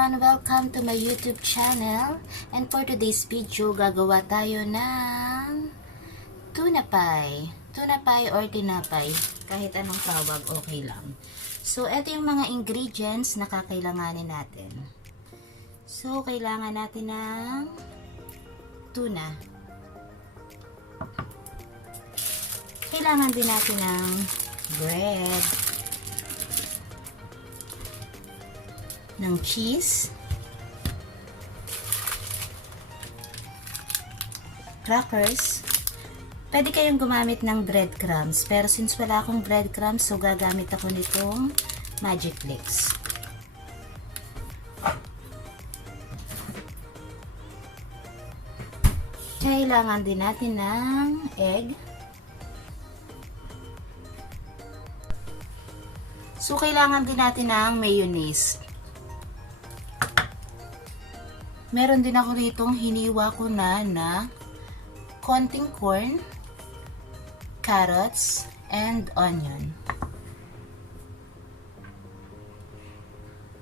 everyone! Welcome to my YouTube channel. And for today's video, gagawa tayo ng Tuna Pie. Tuna Pie or Tinapay. Kahit anong tawag, okay lang. So, ito yung mga ingredients na kakailanganin natin. So, kailangan natin ng tuna. Kailangan din natin ng bread. Ng cheese, crackers. Pwede kayong gumamit ng breadcrumbs, pero since wala akong breadcrumbs, so gagamit ako nitong magic flakes. Kailangan din natin ng egg. So kailangan din natin ng mayonnaise. Meron din ako ditong hiniwa ko na konting corn, carrots, and onion.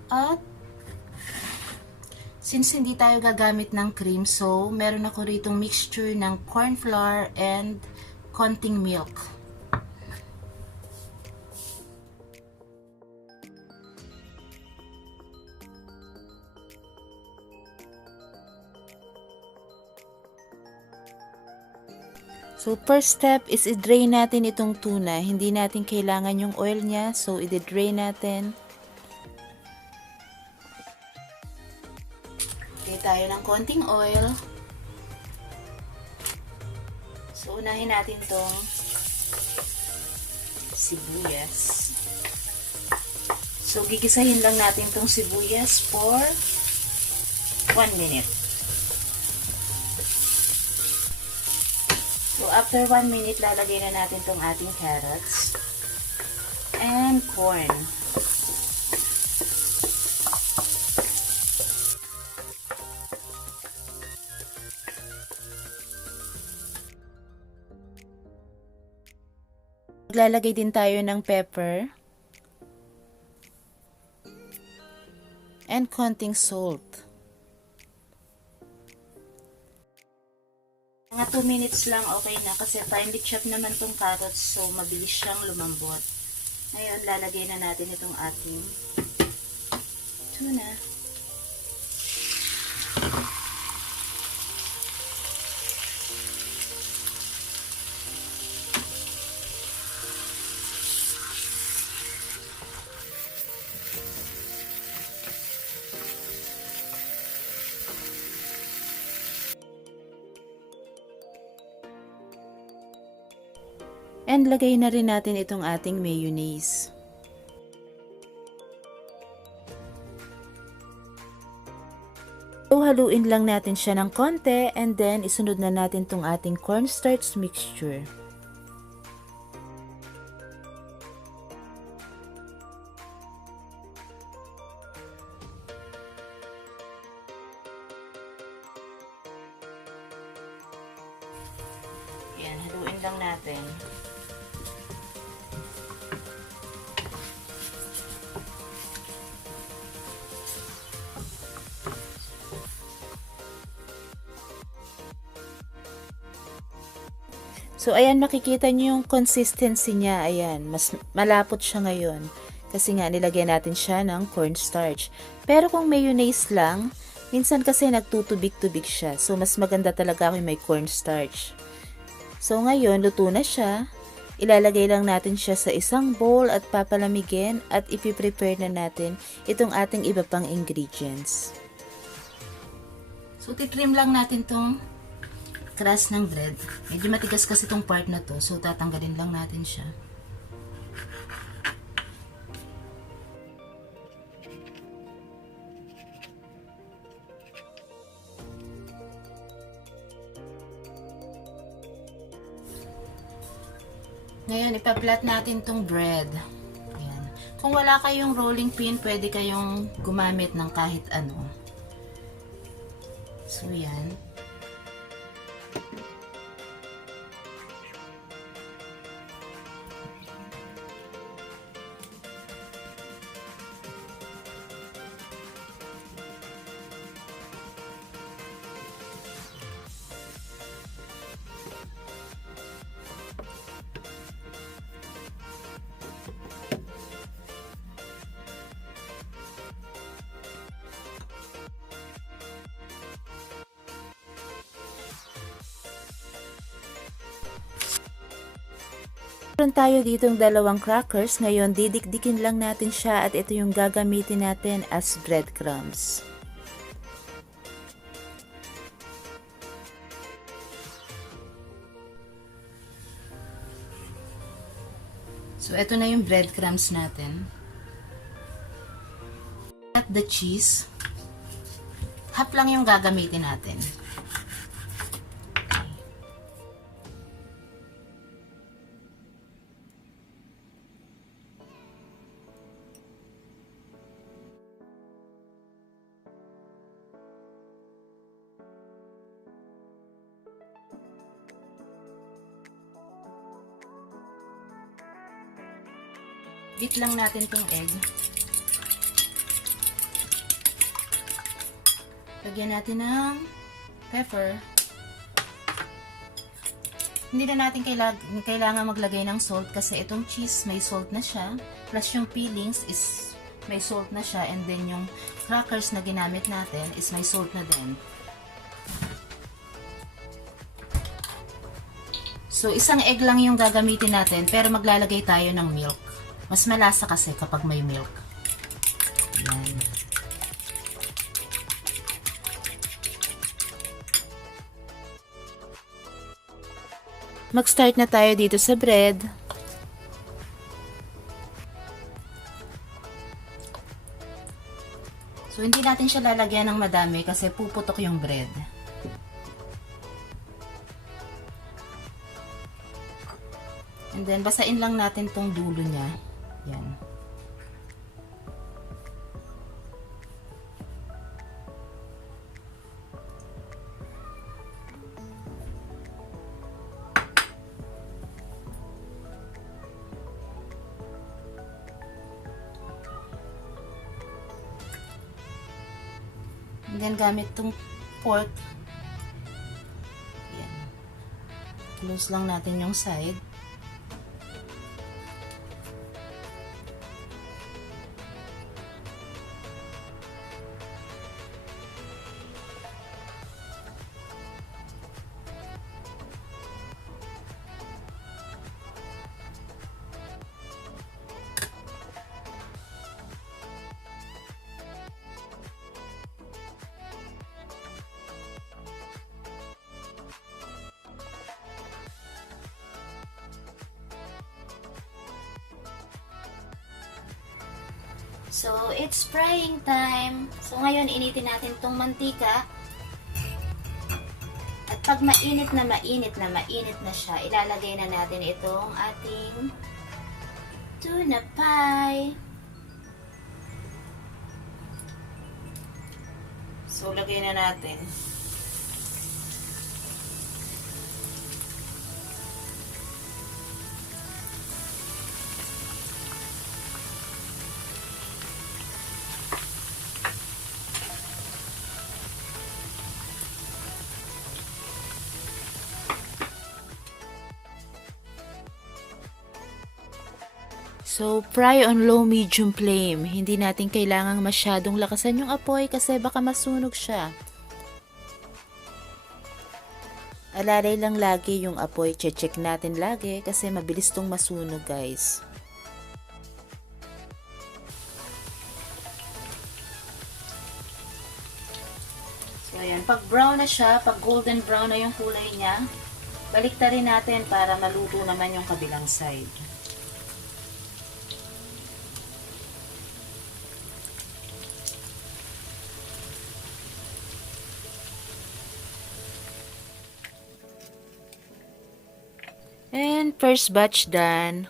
At since hindi tayo gagamit ng cream, so meron ako ditong mixture ng corn flour and konting milk. So, first step is i-drain natin itong tuna. Hindi natin kailangan yung oil niya. So, i-drain natin. Lagay tayo ng konting oil. So, unahin natin itong sibuyas. So, gigisahin lang natin itong sibuyas for 1 minute. So, after 1 minute, lalagay na natin itong ating carrots and corn. Maglalagay din tayo ng pepper and konting salt. Mga 2 minutes lang, okay na, kasi finely chop naman tong carrots, so mabilis siyang lumambot. Ngayon, lalagay na natin itong ating tuna. And lagay na rin natin itong ating mayonnaise. So, haluin lang natin siya ng konti and then isunod na natin itong ating cornstarch mixture. Yan, haluin lang natin. So, ayan, makikita nyo yung consistency niya. Ayan, mas malapot siya ngayon. Kasi nga, nilagay natin siya ng cornstarch. Pero kung mayonnaise lang, minsan kasi nagtutubig-tubig siya. So, mas maganda talaga kung may cornstarch. So, ngayon, luto na siya. Ilalagay lang natin siya sa isang bowl at papalamigin at ipiprepare na natin itong ating iba pang ingredients. So, titrim lang natin tong crust ng bread. Medyo matigas kasi itong part na to, so tatanggalin lang natin siya. Ngayon, ipa-flat natin tong bread. Ayan. Kung wala kayong rolling pin, pwede kayong gumamit ng kahit ano. So, yan. Meron tayo ditong dalawang crackers. Ngayon, didikdikin lang natin siya at ito yung gagamitin natin as breadcrumbs. So, ito na yung breadcrumbs natin. At the cheese. Half lang yung gagamitin natin. Beat lang natin tong egg. Lagyan natin ng pepper. Hindi na natin kailangan maglagay ng salt kasi itong cheese may salt na siya. Plus yung peelings is may salt na siya. And then yung crackers na ginamit natin is may salt na din. So, isang egg lang yung gagamitin natin pero maglalagay tayo ng milk. Mas malasa kasi kapag may milk. Ayan. Mag-start na tayo dito sa bread. So, hindi natin siya lalagyan ng madami kasi puputok yung bread. And then, basain lang natin tong dulo niya. Yan. And then, gamit tong fork. Yan. Close lang natin yung side. So, it's frying time. So, ngayon, initin natin tong mantika. At pag mainit na siya, ilalagay na natin itong ating tuna pie. So, lagay na natin. So, fry on low-medium flame. Hindi natin kailangang masyadong lakasan yung apoy kasi baka masunog siya. Alalay lang lagi yung apoy. Check natin lagi kasi mabilis tong masunog, guys. So, ayan. Pag brown na siya, pag golden brown na yung kulay niya, baliktarin natin para maluto naman yung kabilang side. And first batch done.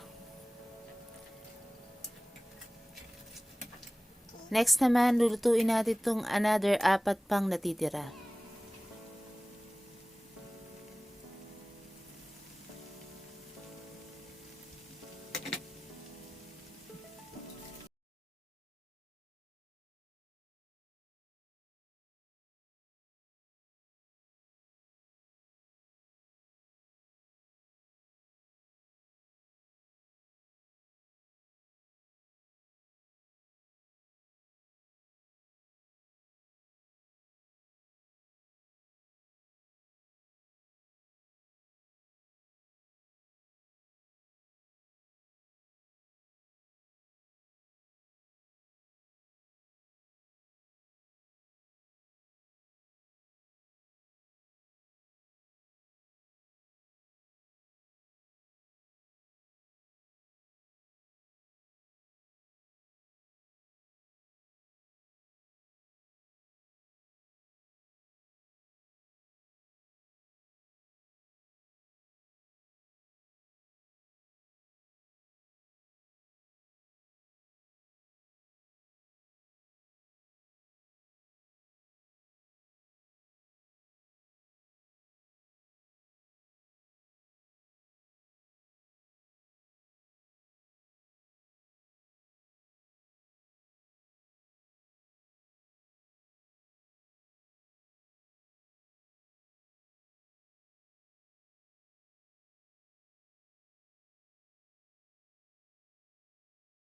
Next naman, lulutuin natin itong another 4 pang natitira.